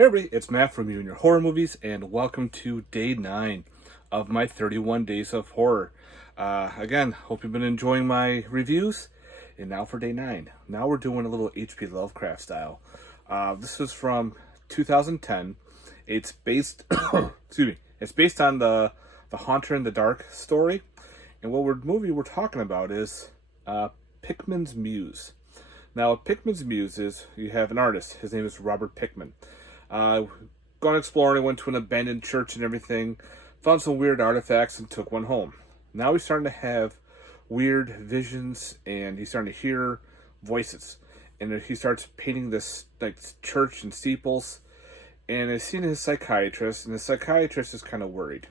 Hey everybody, it's Matt from You and Your Horror Movies, and welcome to day 9 of my 31 Days of Horror. Again, hope you've been enjoying my reviews, and now for day 9. Now we're doing a little H.P. Lovecraft style. This is from 2010. It's based, excuse me, it's based on the Haunter in the Dark story, and movie we're talking about is Pickman's Muse. Now, Pickman's Muse is, you have an artist, his name is Robert Pickman. Gone exploring, went to an abandoned church and everything, found some weird artifacts and took one home. Now he's starting to have weird visions and he's starting to hear voices. And he starts painting this like church and steeples. And he's seen his psychiatrist, and the psychiatrist is kind of worried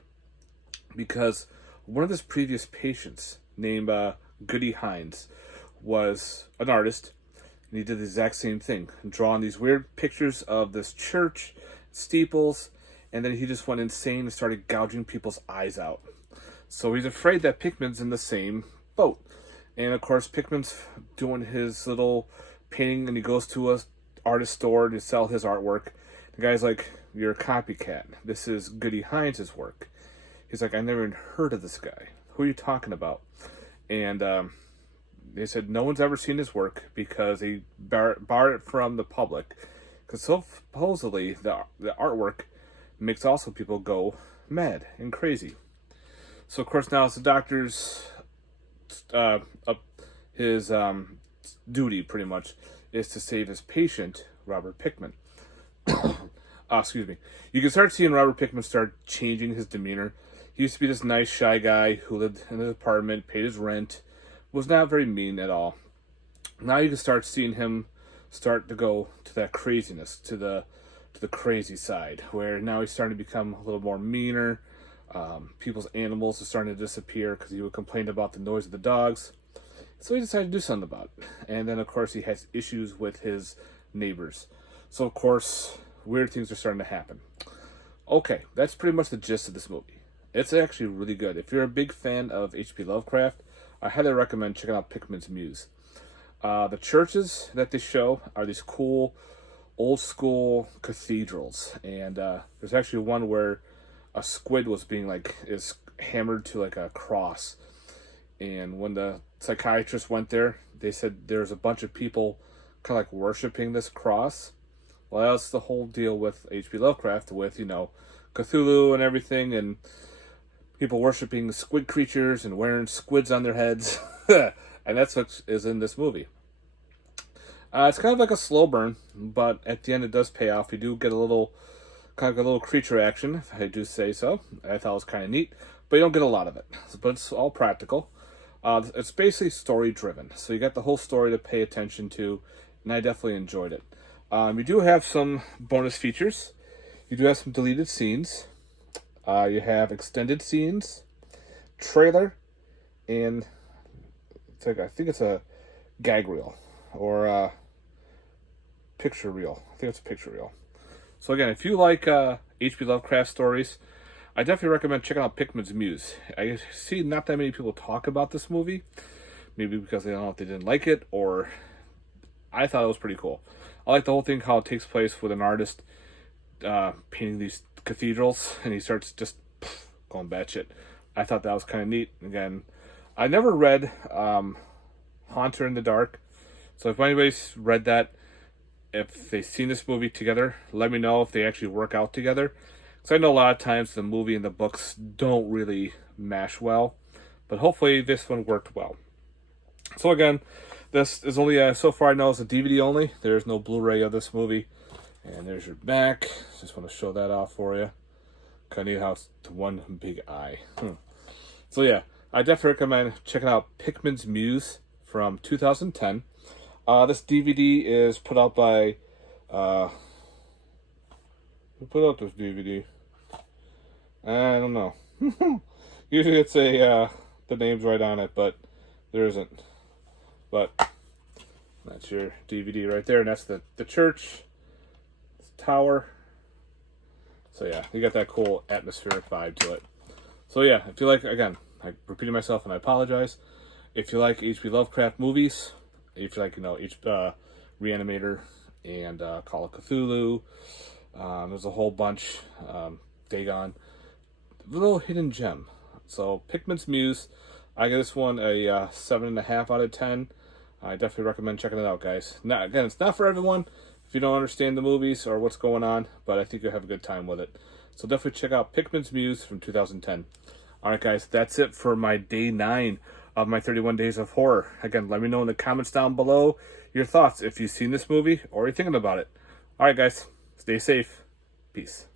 because one of his previous patients, named Goody Hines, was an artist. And he did the exact same thing, drawing these weird pictures of this church, steeples, and then he just went insane and started gouging people's eyes out. So he's afraid that Pickman's in the same boat. And of course, Pickman's doing his little painting, and he goes to a artist store to sell his artwork. The guy's like, "You're a copycat. This is Goody Hines' work." He's like, "I never even heard of this guy. Who are you talking about?" And they said no one's ever seen his work because he barred it from the public. Because supposedly the artwork makes also people go mad and crazy. So of course now it's the doctor's his duty pretty much is to save his patient, Robert Pickman. Excuse me. You can start seeing Robert Pickman start changing his demeanor. He used to be this nice, shy guy who lived in his apartment, paid his rent, was not very mean at all. Now you can start seeing him start to go to that craziness, to the crazy side, where now he's starting to become a little more meaner. People's animals are starting to disappear because he would complain about the noise of the dogs. So he decided to do something about it. And then, of course, he has issues with his neighbors. So, of course, weird things are starting to happen. Okay, that's pretty much the gist of this movie. It's actually really good. If you're a big fan of H.P. Lovecraft, I highly recommend checking out Pickman's Muse. The churches that they show are these cool, old-school cathedrals. And there's actually one where a squid was is hammered to like a cross. And when the psychiatrist went there, they said there's a bunch of people kind of like worshiping this cross. Well, that's the whole deal with H.P. Lovecraft, with, Cthulhu and everything, and people worshiping squid creatures and wearing squids on their heads. And that's what is in this movie. It's kind of like a slow burn, but at the end it does pay off. You do get a little creature action, if I do say so. I thought it was kind of neat, but you don't get a lot of it. But it's all practical. It's basically story driven, so you got the whole story to pay attention to, and I definitely enjoyed it. You do have some bonus features. You do have some deleted scenes. You have extended scenes, trailer, and I think it's a gag reel or a picture reel. I think it's a picture reel. So again, if you like H.P. Lovecraft stories, I definitely recommend checking out Pickman's Muse. I see not that many people talk about this movie, maybe because they don't know if they didn't like it, or I thought it was pretty cool. I like the whole thing, how it takes place with an artist painting these cathedrals, and he starts just going batshit. I thought that was kind of neat. Again, I never read Haunter in the Dark, so if anybody's read that, if they've seen this movie together, let me know if they actually work out together. Because I know a lot of times the movie and the books don't really mash well, but hopefully this one worked well. So again, this is only, so far I know it's a DVD only. There's no Blu-ray of this movie. And there's your back. Just want to show that off for you. Kind of neat how it's one big eye. So yeah, I definitely recommend checking out Pickman's Muse from 2010. This DVD is put out by... who put out this DVD? I don't know. Usually it's the name's right on it, but there isn't. But that's your DVD right there, and that's the church. Tower. So yeah, you got that cool atmospheric vibe to it. So yeah, if you like, again, I'm repeating myself and I apologize. If you like H.P. Lovecraft movies, if you like, Reanimator and Call of Cthulhu, There's a whole bunch. Dagon. Little hidden gem. So Pickman's Muse. I give this one a 7.5 out of 10. I definitely recommend checking it out, guys. Now, again, it's not for everyone if you don't understand the movies or what's going on, but I think you'll have a good time with it. So definitely check out Pickman's Muse from 2010. All right, guys, that's it for my day 9 of my 31 Days of Horror. Again, let me know in the comments down below your thoughts if you've seen this movie or you're thinking about it. All right, guys, stay safe. Peace.